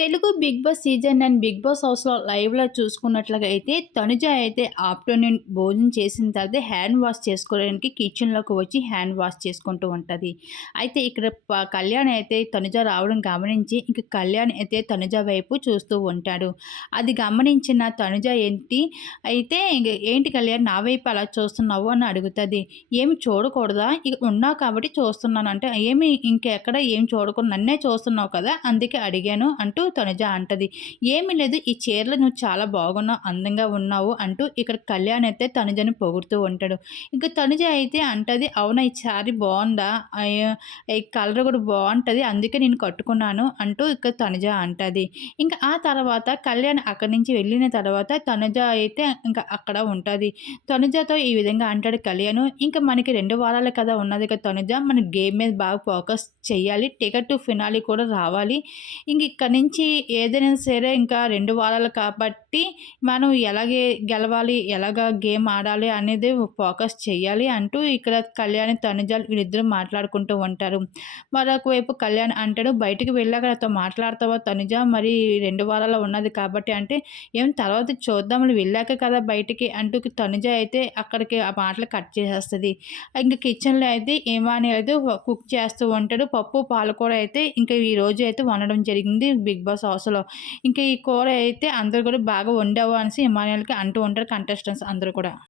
Telugu Bigg Boss season and Bigg Boss హౌస్లో లైవ్లో చూసుకున్నట్లుగా అయితే తనుజ అయితే ఆఫ్టర్నూన్ భోజనం చేసిన తర్వాత హ్యాండ్ వాష్ చేసుకోవడానికి కిచెన్లోకి వచ్చి హ్యాండ్ వాష్ చేసుకుంటూ ఉంటుంది. అయితే ఇక్కడ కళ్యాణ్ అయితే తనుజ రావడం గమనించి ఇంక కళ్యాణ్ అయితే తనుజ వైపు చూస్తూ ఉంటాడు. అది గమనించిన తనుజ ఏంటి? అయితే ఏంటి కళ్యాణ్ నా వైపు అలా చూస్తున్నావు అని అడుగుతుంది. ఏమి చూడకూడదా? ఇక ఉన్నావు కాబట్టి చూస్తున్నాను అంటే ఏమి ఇంకెక్కడ ఏం చూడకూడదు నన్నే చూస్తున్నావు కదా అందుకే అడిగాను అంటూ తనుజ అంటది. ఏమి లేదు ఈ చీరలు నువ్వు చాలా బాగున్నావు అందంగా ఉన్నావు అంటూ ఇక్కడ కళ్యాణ్ అయితే తనుజని పొగుడుతూ ఉంటాడు. ఇంకా తనుజ అయితే అంటది అవునా ఈ శారీ బాగుందా? ఈ కలర్ కూడా బాగుంటుంది అందుకే నేను కట్టుకున్నాను అంటూ ఇక్కడ తనుజ అంటది. ఇంకా ఆ తర్వాత కళ్యాణ్ అక్కడి నుంచి వెళ్ళిన తర్వాత తనుజ అయితే ఇంకా అక్కడ ఉంటుంది. తనుజతో ఈ విధంగా అంటాడు కళ్యాణ్ ఇంకా మనకి రెండు వారాలు కదా ఉన్నది కదా తనుజ మన గేమ్ మీద బాగా ఫోకస్ చేయాలి టికెట్ ఫినాలి కూడా రావాలి. ఇంక ఇక్కడ నుంచి ఏదైనా సరే ఇంకా రెండు వారాలు కాబట్టి మనం ఎలాగే గెలవాలి ఎలాగ గేమ్ ఆడాలి అనేది ఫోకస్ చేయాలి అంటూ ఇక్కడ కళ్యాణ్ తనుజాలు వీళ్ళిద్దరూ మాట్లాడుకుంటూ ఉంటారు. మరొక వైపు కళ్యాణ్ అంటాడు బయటికి వెళ్ళాక నాతో మాట్లాడతావా తనుజ? మరి రెండు వారాలు ఉన్నది కాబట్టి అంటే ఏం తర్వాత చూద్దామని వెళ్ళాక కదా బయటికి అంటూ తనుజ అయితే అక్కడికి ఆ మాటలు కట్ చేసేస్తుంది. ఇంకా కిచెన్లో అయితే ఏమని అయితే కుక్ చేస్తూ ఉంటాడు. పప్పు పాలకూర అయితే ఇంకా ఈ రోజు అయితే వండడం జరిగింది బిగ్ బిగ్ బాస్ హౌస్లో. ఇంకా ఈ కూర అయితే అందరూ కూడా బాగా వండావు అనేసి హిమాలయాలకి అంటూ ఉంటారు కంటెస్టెంట్స్ అందరూ కూడా.